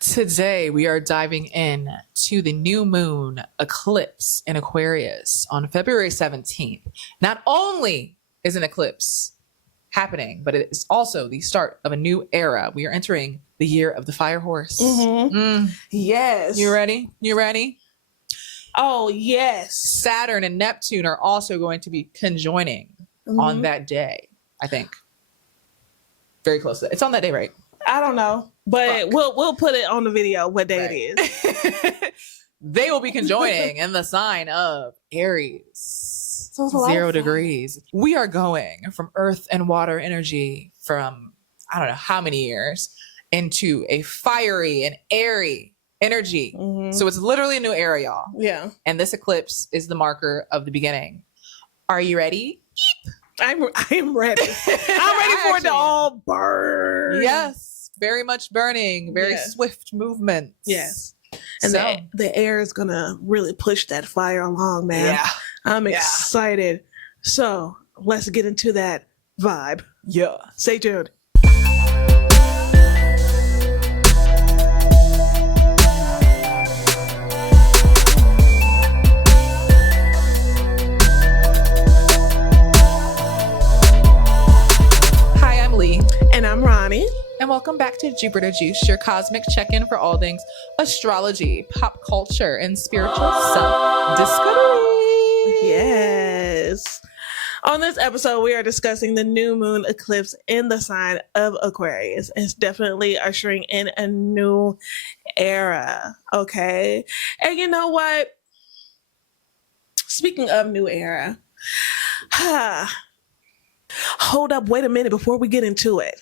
Today, we are diving in to the new moon eclipse in Aquarius on February 17th. Not only is an eclipse happening, but it is also the start of a new era. We are entering the year of the fire horse. Yes. You ready? You ready? Oh, yes. Saturn and Neptune are also going to be conjoining on that day, I think. Very close to it. It's on that day, right? I don't know, but we'll put it on the video what day it is. They will be conjoining in the sign of Aries. So 0 degrees. We are going from earth and water energy from I don't know how many years into a fiery and airy energy. So it's literally a new era, y'all. Yeah. And this eclipse is the marker of the beginning. Are you ready? I am ready. I'm ready for it to all burn. Yes. Very much burning, very swift movements. Yes. And the air is going to really push that fire along, man. Yeah. I'm excited. So let's get into that vibe. Yeah. Stay tuned. Hi, I'm Lee. And I'm Ronnie. And welcome back to Jupiter Juice, your cosmic check-in for all things astrology, pop culture, and spiritual self-discovery. Yes. On this episode, we are discussing the new moon eclipse in the sign of Aquarius. It's definitely ushering in a new era, okay? And you know what? Speaking of new era, hold up, wait a minute before we get into it.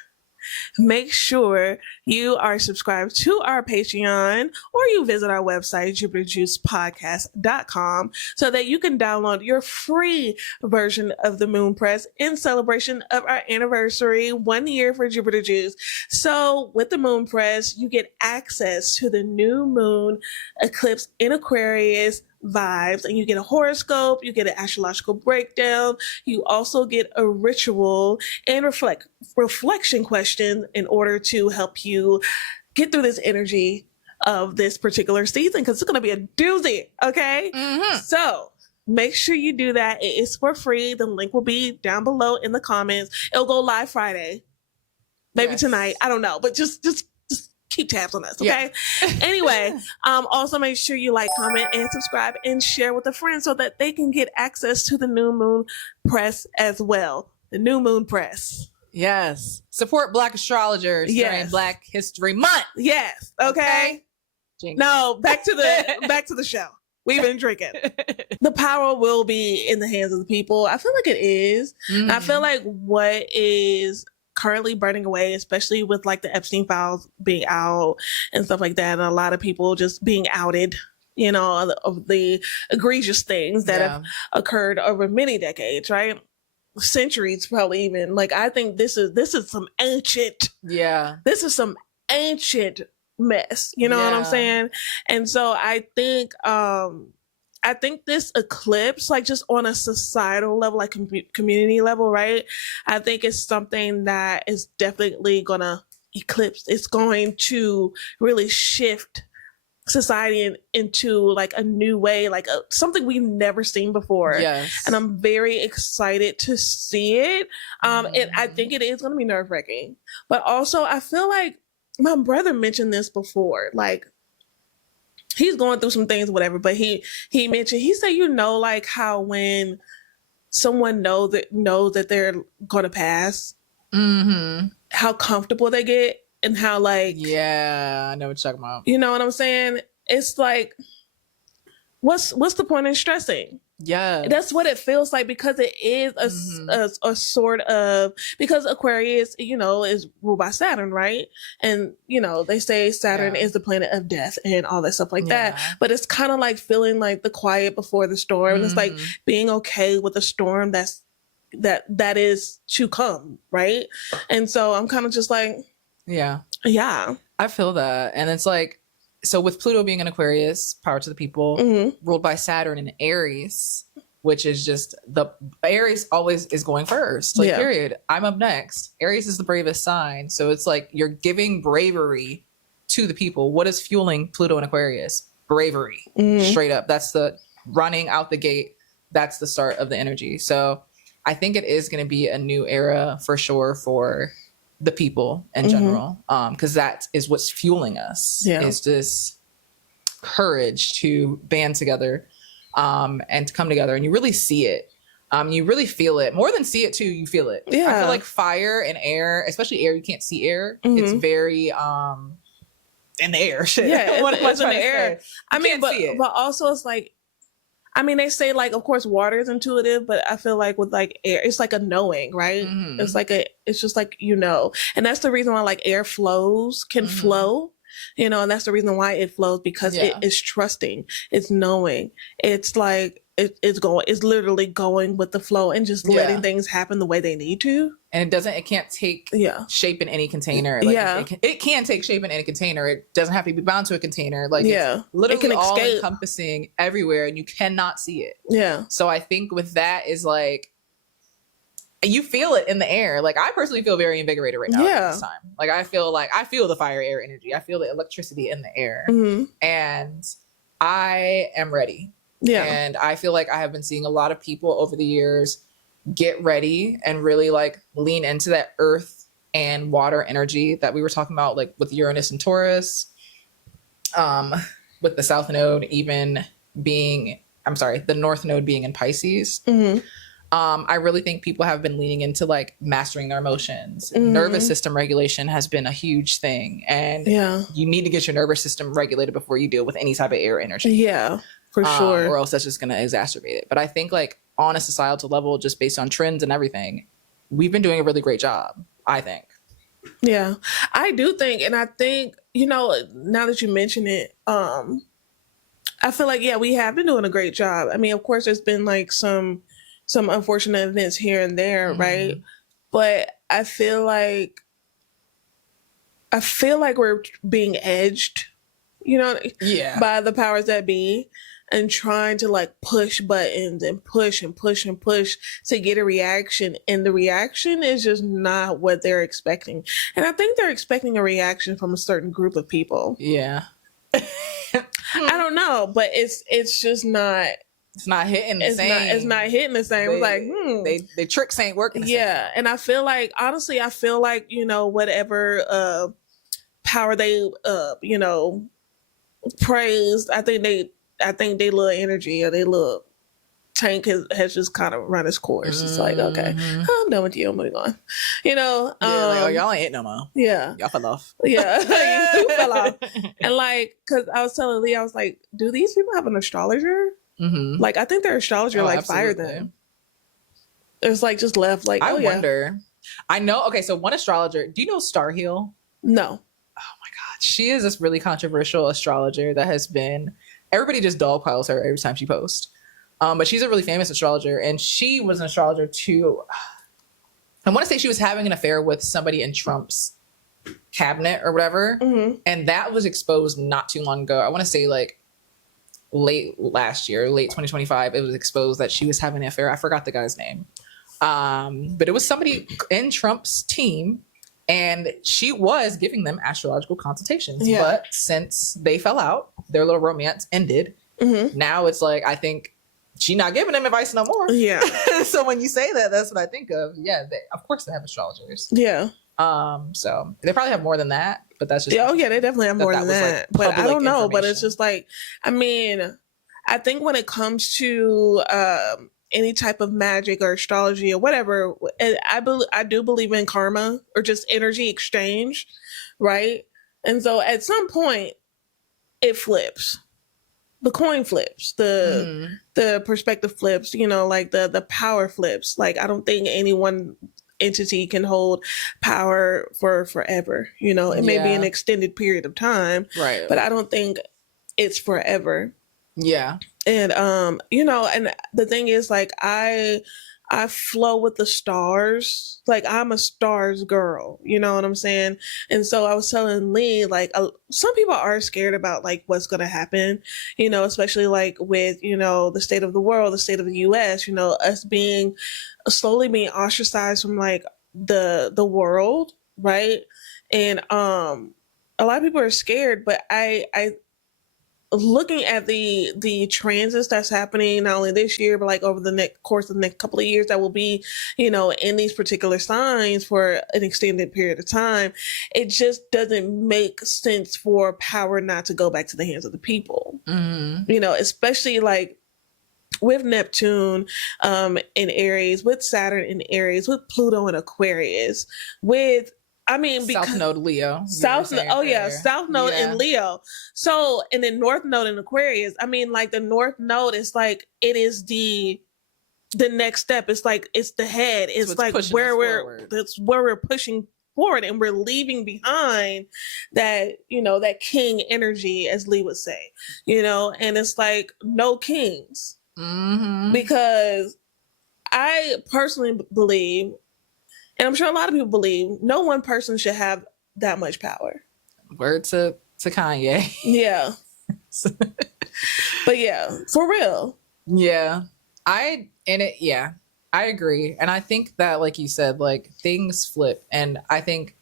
Make sure you are subscribed to our Patreon or you visit our website, jupiterjuicepodcast.com, so that you can download your free version of the Moon Press in celebration of our anniversary, 1 year for Jupiter Juice. So with the Moon Press, you get access to the new moon eclipse in Aquarius vibes, and you get a horoscope, you get an astrological breakdown, you also get a ritual and reflection question in order to help you get through this energy of this particular season, because it's going to be a doozy, okay? So make sure you do that. It is for free. The link will be down below in the comments. It'll go live Friday, maybe tonight, I don't know, but just keep tabs on us, okay? Yeah. Anyway, also make sure you like, comment, and subscribe, and share with a friend so that they can get access to the New Moon Press as well. The New Moon Press. Yes. Support Black astrologers during Black History Month. Yes. Okay. No, back to the show. We've been drinking. The power will be in the hands of the people. I feel like it is. I feel like what is currently burning away, especially with like the Epstein files being out and stuff like that, and a lot of people just being outed, you know, of the egregious things that have occurred over many decades, right? Centuries, probably even. Like, I think this is some ancient. Yeah. This is some ancient mess. You know what I'm saying? And so I think this eclipse, like just on a societal level, like community level, right? I think it's something that is definitely gonna eclipse. It's going to really shift society into like a new way, like something we've never seen before. Yes. And I'm very excited to see it. And I think it is gonna be nerve-wracking. But also I feel like my brother mentioned this before, like, he's going through some things, whatever, but he mentioned, he said, you know, like how when someone know that they're going to pass, how comfortable they get and how like, I know what you're talking about. You know what I'm saying? It's like, what's the point in stressing? Yeah, that's what it feels like, because it is a sort of, because Aquarius, you know, is ruled by Saturn, right? And you know, they say Saturn is the planet of death and all that stuff like that. But it's kind of like feeling like the quiet before the storm. And it's like being okay with a storm that is to come, right? And so I'm kind of just like, yeah, I feel that, and it's like, so with Pluto being in Aquarius, power to the people, ruled by Saturn in Aries, which is just the Aries always is going first. Like, period. I'm up next. Aries is the bravest sign. So it's like you're giving bravery to the people. What is fueling Pluto and Aquarius? Bravery. Mhm. Straight up. That's the running out the gate. That's the start of the energy. So I think it is going to be a new era for sure for the people in general, because that is what's fueling us. Is this courage to band together and to come together, and you really see it. You really feel it more than see it too. You feel it. Yeah. I feel like fire and air, especially air. You can't see air. It's very in the air. Shit. Yeah, What am I it's in trying the to air. say? I You mean, can't but see it. but also it's like, I mean, they say like, of course, water is intuitive, but I feel like with like air, it's like a knowing, right? Mhm. It's just like, and that's the reason why like air can flow, and that's the reason why it flows, because it is trusting, it's knowing, it's like it's literally going with the flow and just letting things happen the way they need to. And it can't take shape in any container. It can take shape in any container. It doesn't have to be bound to a container. Like, it's literally it can all escape. encompassing everywhere, and you cannot see it. Yeah. So I think with that is like, you feel it in the air. Like, I personally feel very invigorated right now at this time. Like, I feel the fire air energy. I feel the electricity in the air. And I am ready. Yeah. And I feel like I have been seeing a lot of people over the years get ready and really like lean into that earth and water energy that we were talking about, like with Uranus and Taurus, with the South Node even being, the North Node being in Pisces. I really think people have been leaning into like mastering their emotions. Nervous system regulation has been a huge thing, and you need to get your nervous system regulated before you deal with any type of air energy. Yeah, for sure. Or else that's just going to exacerbate it. But I think like on a societal level, just based on trends and everything, we've been doing a really great job, I think. Yeah, I do think, and I think, now that you mention it, I feel like, we have been doing a great job. I mean, of course, there's been like some unfortunate events here and there, right? But I feel like we're being edged, by the powers that be, and trying to like push buttons and push and push and push to get a reaction. And the reaction is just not what they're expecting. And I think they're expecting a reaction from a certain group of people. Yeah. I don't know, but it's just not. It's not hitting the same. It's not hitting the same. It's like, they tricks ain't working the same. And I feel like, honestly, whatever power they praised, I think they little energy or they little tank has just kind of run its course. It's like, okay, I'm done with you. I'm moving on. Y'all ain't it no more. Yeah, y'all fell off. Yeah, you fell off. And like, because I was telling Lee, I was like, do these people have an astrologer? Like, I think their astrologer fired them. It's like just left. Like, I wonder. I know. Okay, so one astrologer. Do you know Starheal? No. Oh my god, she is this really controversial astrologer that has been. Everybody just dogpiles her every time she posts. But she's a really famous astrologer, and she was an astrologer too. I want to say she was having an affair with somebody in Trump's cabinet or whatever, and that was exposed not too long ago. I want to say like late last year, late 2025, it was exposed that she was having an affair. I forgot the guy's name. But it was somebody in Trump's team, and she was giving them astrological consultations. Yeah. But since they fell out, their little romance ended. Now it's like, I think she's not giving them advice no more. Yeah. So when you say that, that's what I think of. Yeah, of course they have astrologers. Yeah. So they probably have more than that, but that's just they definitely have more than that. But I don't know. But it's just like, I mean, I think when it comes to any type of magic or astrology or whatever, I do believe in karma or just energy exchange, right? And so at some point, it flips. The coin flips, the perspective flips, like the power flips. Like, I don't think any one entity can hold power for forever. It may be an extended period of time, right? But I don't think it's forever. Yeah. And and the thing is, like, I flow with the stars. Like, I'm a stars girl, you know what I'm saying? And so I was telling Lee, like, some people are scared about like what's going to happen, especially like with, the state of the world, the state of the US, us slowly being ostracized from like the world. Right. And, a lot of people are scared, but I looking at the transits that's happening not only this year but like over the next course of the next couple of years that will be, you know, in these particular signs for an extended period of time, it just doesn't make sense for power not to go back to the hands of the people. You know, especially like with Neptune in Aries, with Saturn in Aries, with Pluto in Aquarius, with because South Node Leo. South Node in Leo. So, and then North Node in Aquarius. I mean, like the North Node is like, it is the next step. It's like, it's the head. It's like that's where we're pushing forward, and we're leaving behind that, you know, that king energy, as Lee would say, you know, and it's like no kings. Because I personally believe, and I'm sure a lot of people believe, no one person should have that much power. Word to Kanye. Yeah. But yeah, for real. Yeah. I agree. And I think that, like you said, like things flip. And I think,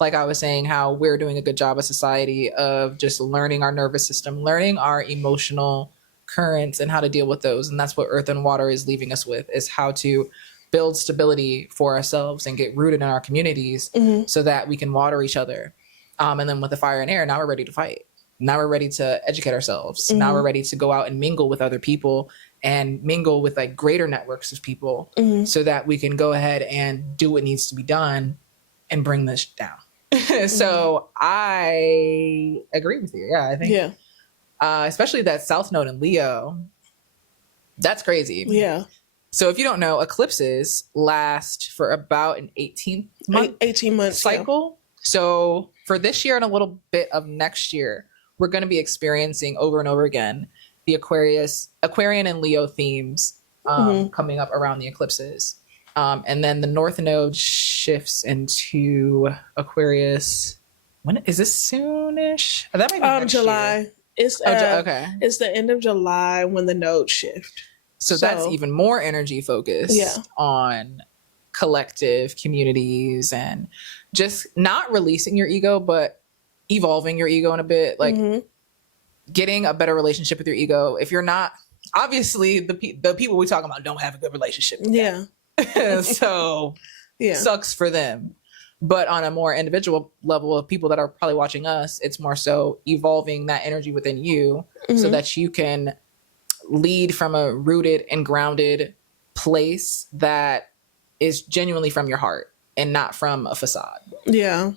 like I was saying, how we're doing a good job as society of just learning our nervous system, learning our emotional currents and how to deal with those. And that's what Earth and Water is leaving us with, is how to build stability for ourselves and get rooted in our communities so that we can water each other. And then with the fire and air, now we're ready to fight. Now we're ready to educate ourselves. Now we're ready to go out and mingle with other people and mingle with like greater networks of people so that we can go ahead and do what needs to be done and bring this down. So I agree with you. Yeah, I think, especially that South Node in Leo, that's crazy. Yeah. So if you don't know, eclipses last for about an 18 month cycle. Yeah. So for this year and a little bit of next year, we're going to be experiencing over and over again the Aquarian and Leo themes coming up around the eclipses. And then the North Node shifts into Aquarius. When is this soonish? Oh, that might be next July. Year. It's okay. It's the end of July when the nodes shift. So that's even more energy focused on collective communities and just not releasing your ego, but evolving your ego in a bit, like getting a better relationship with your ego. If you're not, obviously the people we talk about don't have a good relationship with them. So sucks for them. But on a more individual level of people that are probably watching us, it's more so evolving that energy within you so that you can lead from a rooted and grounded place that is genuinely from your heart and not from a facade. Yeah.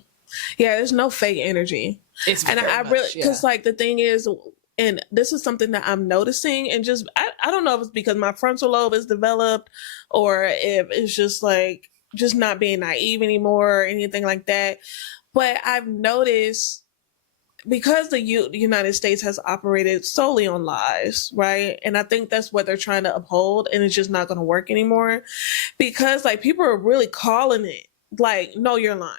Yeah, there's no fake energy. And I really, because like the thing is, and this is something that I'm noticing, and just, I don't know if it's because my frontal lobe is developed or if it's just like, just not being naive anymore or anything like that. But I've noticed, because the United States has operated solely on lies, right? And I think that's what they're trying to uphold, and it's just not going to work anymore, because like people are really calling it like, no, you're lying.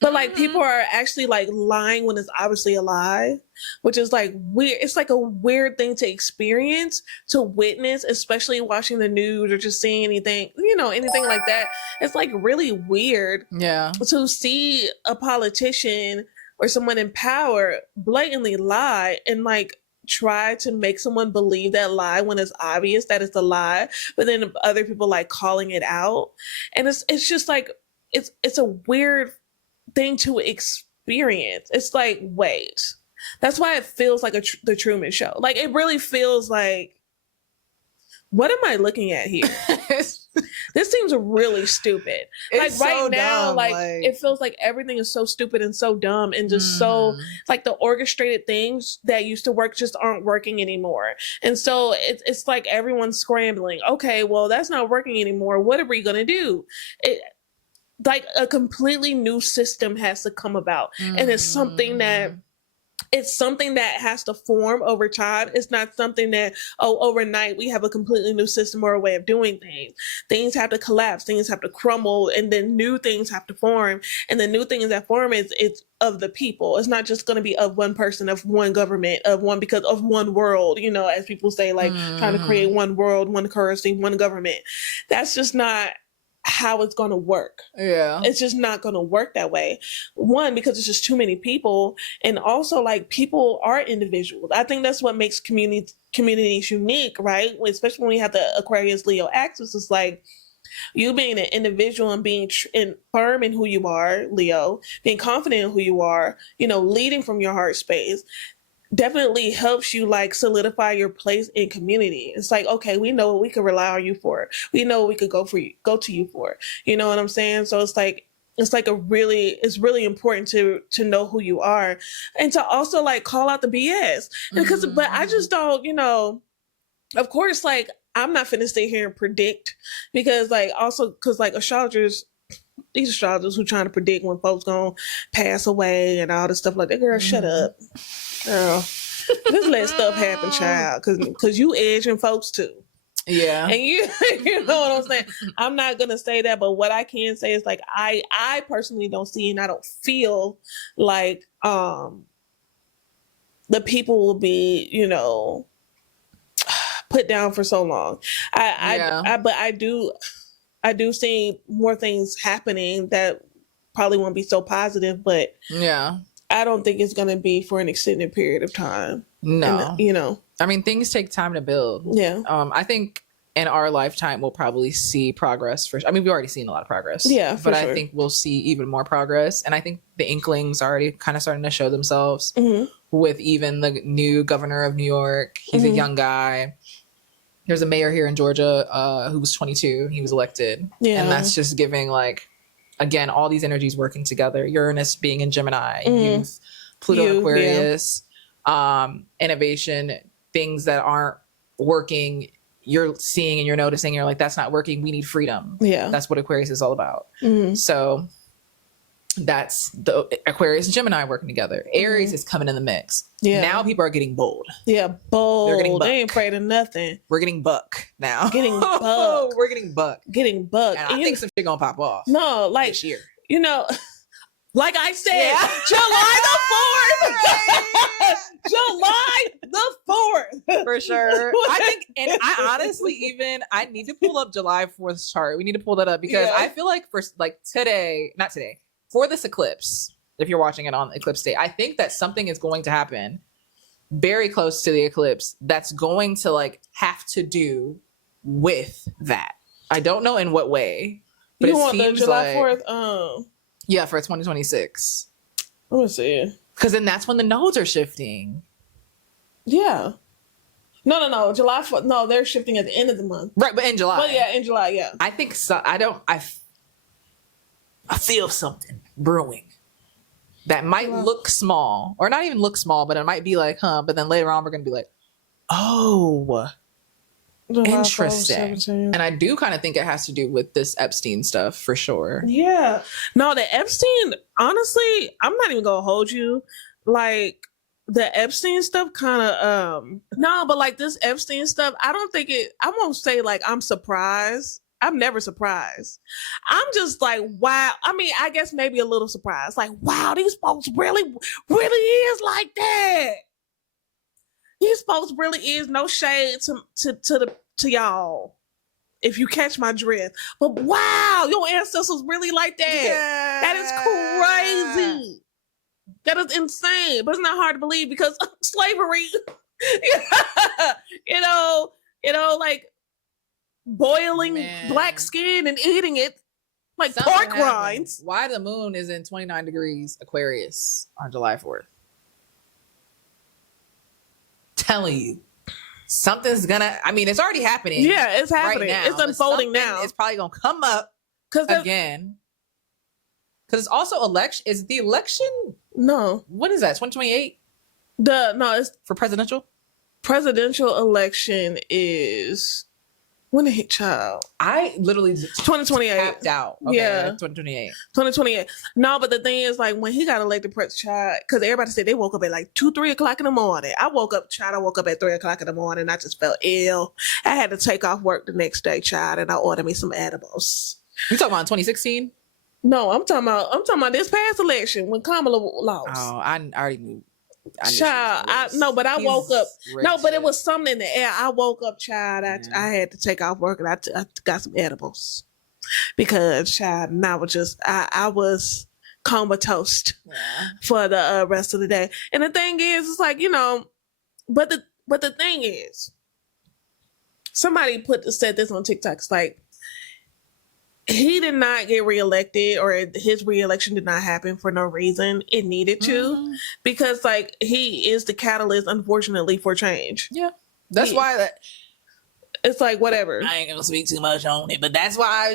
But like people are actually like lying when it's obviously a lie, which is like weird. It's like a weird thing to experience, to witness, especially watching the news or just seeing anything, you know, anything like that. It's like really weird to see a politician or someone in power blatantly lie and like try to make someone believe that lie when it's obvious that it's a lie, but then other people like calling it out. And it's just like, it's a weird thing to experience. It's like, wait, that's why it feels like the Truman Show. Like it really feels like, what am I looking at here? This seems really stupid. It's like right so now, dumb, like it feels like everything is so stupid and so dumb and just so like the orchestrated things that used to work just aren't working anymore. And so it's like everyone's scrambling. Okay, well that's not working anymore. What are we gonna do? Like a completely new system has to come about, and it's something that has to form over time. It's not something that, overnight we have a completely new system or a way of doing things. Things have to collapse, things have to crumble, and then new things have to form. And the new things that form it's of the people. It's not just going to be of one person, of one government, because of one world, you know, as people say, like trying to create one world, one currency, one government. That's just not how it's going to work. Yeah. It's just not going to work that way. One, because it's just too many people, and also like people are individuals. I think that's what makes communities unique, right? Especially when we have the Aquarius Leo axis. It's like you being an individual and being firm in who you are, Leo, being confident in who you are, leading from your heart space, definitely helps you like solidify your place in community. It's like, okay, we know what we can rely on you for. We know what we could go to you for. You know what I'm saying? So it's really important to know who you are, and to also like call out the BS. Because, but I just don't, of course, like I'm not finna stay here and predict, because like also because like these astrologers who trying to predict when folks gonna pass away and all this stuff like that. Girl, shut up. Girl, just let stuff happen, child, because you edging folks too. Yeah. And you know what I'm saying? I'm not gonna say that, but what I can say is like I personally don't see and I don't feel like the people will be, put down for so long. But I do see more things happening that probably won't be so positive, but yeah, I don't think it's going to be for an extended period of time. No. And, I mean, things take time to build. Yeah. I think in our lifetime, we'll probably see progress. We've already seen a lot of progress. Yeah, but sure. I think we'll see even more progress. And I think the inklings are already kind of starting to show themselves with even the new governor of New York. He's a young guy. There's a mayor here in Georgia who was 22. He was elected. Yeah. And that's just giving like, again, all these energies working together. Uranus being in Gemini, youth, Pluto in Aquarius, innovation, things that aren't working, you're seeing and you're noticing, you're like, that's not working. We need freedom. Yeah. That's what Aquarius is all about. So that's the Aquarius and Gemini working together. Aries is coming in the mix. Yeah. Now people are getting bold. Yeah, bold. They're getting buck. They ain't afraid of nothing. We're getting buck now. Getting buck. We're getting buck. Getting buck. And I think some shit gonna pop off. No, like this year. Like I said, July the 4th. For sure. I think, and I honestly I need to pull up July 4th chart. We need to pull that up because I feel like for this eclipse, if you're watching it on eclipse day, I think that something is going to happen very close to the eclipse that's going to like have to do with that. I don't know in what way, but you it want seems the July like 4th? Yeah, for 2026. Let me see. Because then that's when the nodes are shifting. Yeah. No. July 4th. No, they're shifting at the end of the month. Right, but in July. But yeah, in July, yeah. I think so. I feel something brewing that might look small, or not even look small, but it might be like, but then later on we're going to be like, oh, July interesting. 4th, and I do kind of think it has to do with this Epstein stuff for sure. Yeah. No, the Epstein, honestly, I'm not even going to hold you. Like, the Epstein stuff kind of, no, but like this Epstein stuff, I won't say like I'm surprised. I'm never surprised. I'm just like, wow. I mean, I guess maybe a little surprised. Like, wow, these folks really is like that. These folks really is, no shade to y'all, if you catch my drift. But wow, your ancestors really like that. Yeah. That is crazy. That is insane. But it's not hard to believe because slavery. Like boiling black skin and eating it like Something pork happens. rinds. Why the moon is in 29 degrees Aquarius on July 4th? Telling you, something's gonna. I mean, it's already happening. Yeah, it's happening. Right now, it's unfolding now. It's probably gonna come up again. Because it's also election. Is the election? No. When is that? 2028? It's for presidential. Presidential election is when the child. I literally 2028 tapped out. Okay, yeah, 2028. 2028. No, but the thing is, like, when he got elected child, because everybody said they woke up at like 2-3 o'clock in the morning. I woke up at 3 o'clock in the morning. I just felt ill. I had to take off work the next day, child, and I ordered me some edibles. You talking about 2016? No, I'm talking about this past election when Kamala lost. Oh, I already knew. Child, I woke up. No, but it was something in the air. I woke up, child. I had to take off work, and I got some edibles. because child, and I was comatose for the rest of the day. And the thing is, it's like, but the thing is, somebody said this on TikTok. It's like, he did not get reelected, or his reelection did not happen for no reason. It needed to, because like he is the catalyst, unfortunately, for change. Yeah, that's why it's like, whatever. I ain't gonna speak too much on it, but that's why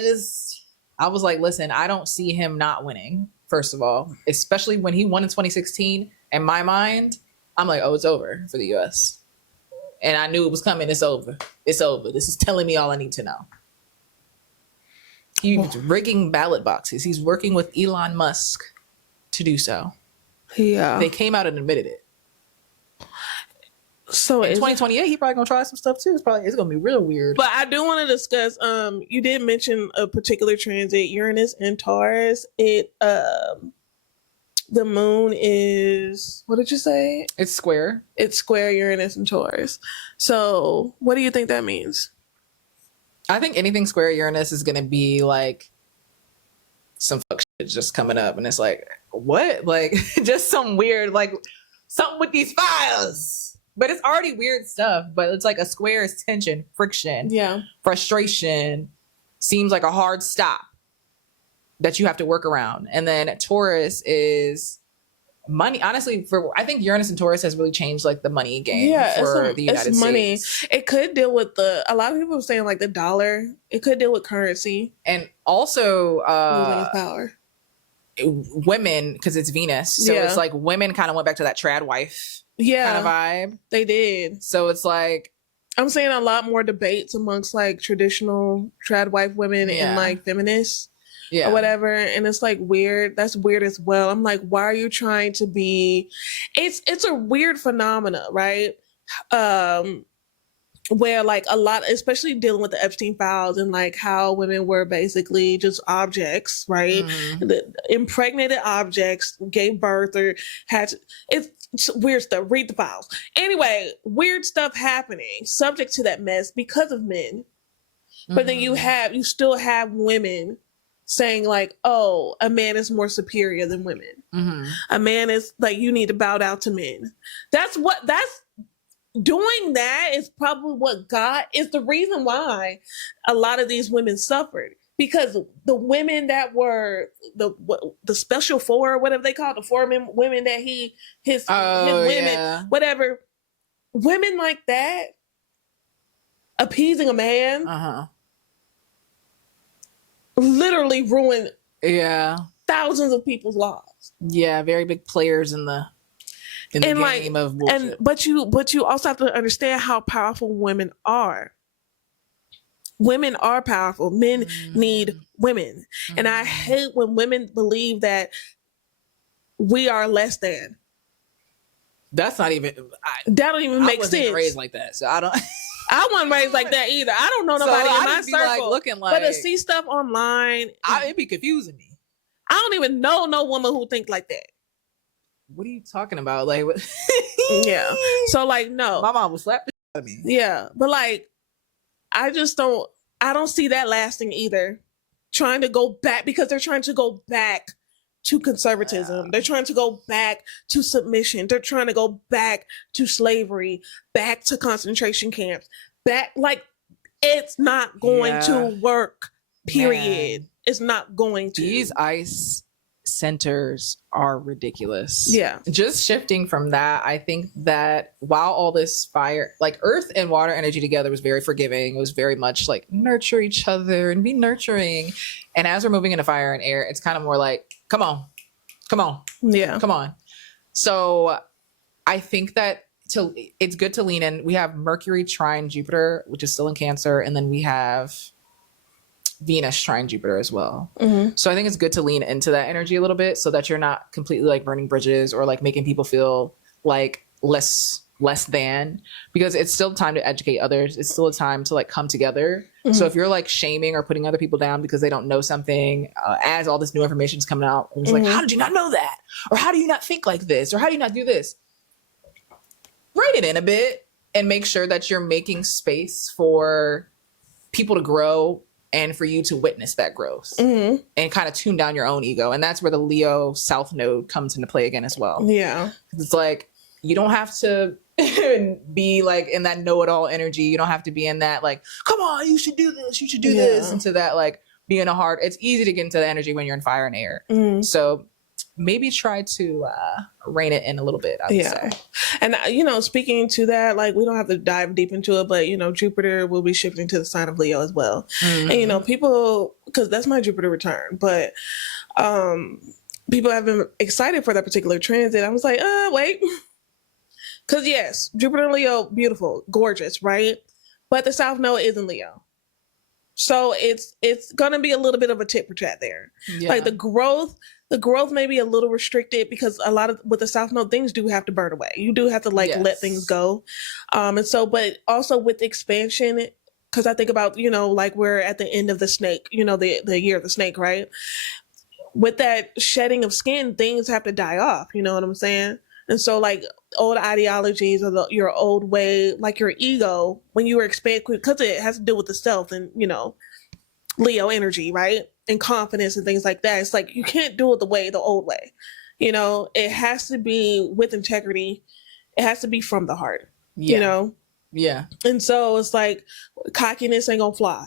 I was like, listen, I don't see him not winning. First of all, especially when he won in 2016. In my mind, I'm like, oh, it's over for the U.S. And I knew it was coming. It's over. It's over. This is telling me all I need to know. He's rigging ballot boxes. He's working with Elon Musk to do so. Yeah. They came out and admitted it. So in 2028, he probably gonna try some stuff too. It's gonna be real weird. But I do want to discuss. You did mention a particular transit, Uranus and Taurus. The moon is, what did you say? It's square. It's square Uranus and Taurus. So what do you think that means? I think anything square Uranus is going to be like some fuck shit just coming up. And it's like, what? Like, just some weird, like, something with these files. But it's already weird stuff. But it's like a square is tension, friction, frustration, seems like a hard stop that you have to work around. And then Taurus is money. Honestly, I think Uranus and Taurus has really changed like the money game for the United States. It could deal with a lot of people are saying like the dollar. It could deal with currency. And also losing its power. Women, because it's Venus. So it's like women kind of went back to that trad wife kind of vibe. They did. So it's like, I'm seeing a lot more debates amongst like traditional trad wife women and like feminists. Or whatever, and it's like weird. That's weird as well. I'm like, why are you trying to be? It's a weird phenomena, right? Where like a lot, especially dealing with the Epstein files and like how women were basically just objects, right? The impregnated objects, gave birth or it's weird stuff. Read the files. Anyway, weird stuff happening, subject to that mess because of men. But then you still have women saying like, oh, a man is more superior than women. A man is like, you need to bow down to men. Doing that is probably what is the reason why a lot of these women suffered, because the women that were the special four, or whatever they call it, the four women that his women, whatever, women like that appeasing a man literally ruined thousands of people's lives. Yeah, very big players in the game of bullshit. But you also have to understand how powerful women are. Women are powerful. Men need women. And I hate when women believe that we are less than. That's not even that don't even make sense. I wasn't raised like that, so I don't. I wasn't raised like that either. I don't know nobody in my circle. Looking like, but to see stuff online, it'd be confusing me. I don't even know no woman who think like that. What are you talking about? Like, what? Yeah. So like, no. My mom would slap the shit out of me. Yeah, but like, I don't see that lasting either. Trying to go back, because they're trying to go back to conservatism. They're trying to go back to submission. They're trying to go back to slavery, back to concentration camps, back. Like, it's not going to work, period. Man. It's not going to. These ICE centers are ridiculous. Yeah. Just shifting from that, I think that while all this fire, like earth and water energy together was very forgiving. It was very much like nurture each other and be nurturing. And as we're moving into fire and air, it's kind of more like, come on. Yeah. Come on. So I think that it's good to lean in. We have Mercury trine Jupiter, which is still in Cancer. And then we have Venus trine Jupiter as well. So I think it's good to lean into that energy a little bit so that you're not completely like burning bridges or like making people feel like less than, because it's still time to educate others. It's still a time to like come together. So if you're like shaming or putting other people down because they don't know something, as all this new information is coming out, and it's like, how did you not know that? Or how do you not think like this? Or how do you not do this? Write it in a bit and make sure that you're making space for people to grow and for you to witness that growth Mm-hmm. and kind of tune down your own ego. And that's where the Leo South Node comes into play again as well. Yeah. It's like, you don't have to be like in that know-it-all energy. You don't have to be in that like, come on, you should do this, you should do this, into that like being a hard. It's easy to get into the energy when you're in fire and air. Mm-hmm. So maybe try to rein it in a you I would say. And speaking to that, like, we don't have to dive deep into it, but Jupiter will be shifting to the sign of Leo as well. Mm-hmm. And people, because that's my Jupiter return, but people have been excited for that particular transit. I was like, wait. Because yes, Jupiter and Leo, beautiful, gorgeous, right? But the South Node is in Leo. So it's gonna be a little bit of a tit for tat there. Yeah. Like the growth may be a little restricted because a lot of with the South Node, things do have to burn away. You do have to let things go. And so, but also with expansion, because I think about, like we're at the end of the snake, the year of the snake, right? With that shedding of skin, things have to die off. You know what I'm saying? And so, like, old ideologies or your old way, like your ego, when you were expanding, because it has to do with the self and, Leo energy, right? And confidence and things like that. It's like, you can't do it the old way. It has to be with integrity. It has to be from the heart, Yeah. And so it's like, cockiness ain't gonna fly.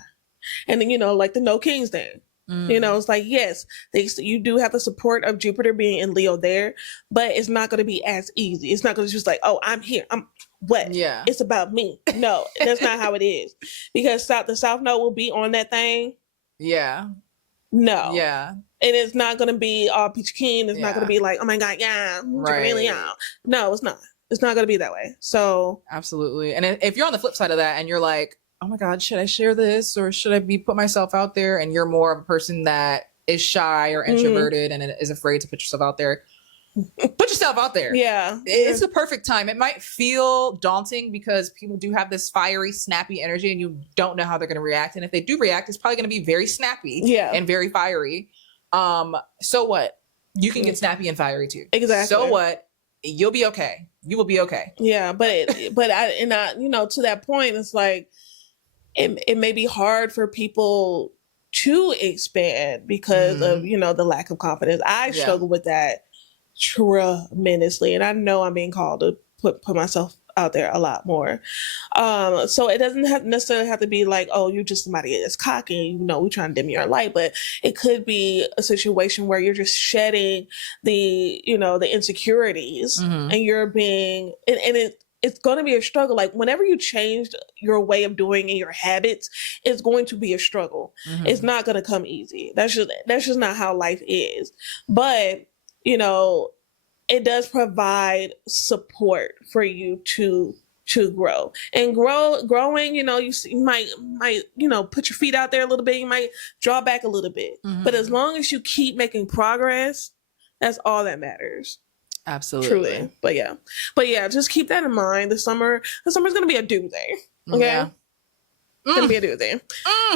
And then, like the no kings thing. It's like, yes, you do have the support of Jupiter being in Leo there, but it's not going to be as easy. It's not going to just like, oh, I'm here. I'm what? Yeah. It's about me. No, that's not how it is. Because the South Node will be on that thing. Yeah. No. Yeah. And it's not going to be all peach keen. It's not going to be like, oh my God, yeah, right. Really, yeah. No, it's not. It's not going to be that way. So. Absolutely. And if you're on the flip side of that and you're like, oh my God, should I share this or should I put myself out there? And you're more of a person that is shy or introverted and is afraid to put yourself out there. Put yourself out there. Yeah. It's the perfect time. It might feel daunting because people do have this fiery, snappy energy and you don't know how they're going to react. And if they do react, it's probably going to be very snappy and very fiery. So what? You can get snappy and fiery too. Exactly. So what? You'll be okay. You will be okay. Yeah. But to that point, it's like, it may be hard for people to expand because of, the lack of confidence. I struggle with that tremendously. And I know I'm being called to put myself out there a lot more. So it doesn't necessarily have to be like, oh, you're just somebody that's cocky, we're trying to dim your light. But it could be a situation where you're just shedding the insecurities and you're being, it's going to be a struggle. Like whenever you change your way of doing and your habits, it's going to be a struggle. It's not going to come easy. That's just not how life is. But, it does provide support for you to grow and growing, you might, put your feet out there a little bit. You might draw back a little bit, but as long as you keep making progress, that's all that matters. Absolutely. Truly. But yeah, just keep that in mind. The summer's going to be a doozy. Okay. Yeah. It's going to be a doozy.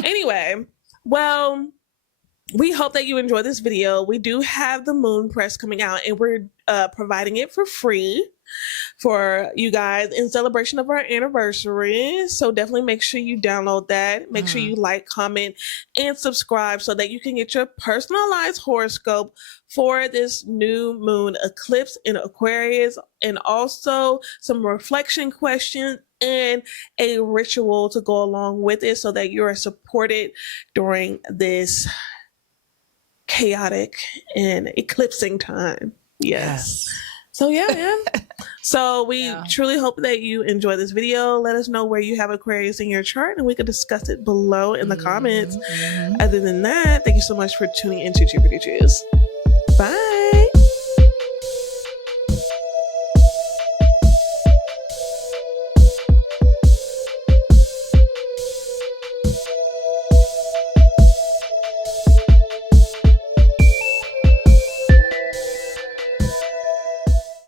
Anyway, well, we hope that you enjoy this video. We do have the moon press coming out and we're providing it for free for you guys in celebration of our anniversary. So definitely make sure you download that. Make sure you like, comment, and subscribe so that you can get your personalized horoscope for this new moon eclipse in Aquarius, and also some reflection questions and a ritual to go along with it so that you are supported during this chaotic and eclipsing time. Yes. So yeah. So we truly hope that you enjoy this video. Let us know where you have Aquarius in your chart and we could discuss it below in the comments. Other than that, thank you so much for tuning into Jupiter Juice. Bye.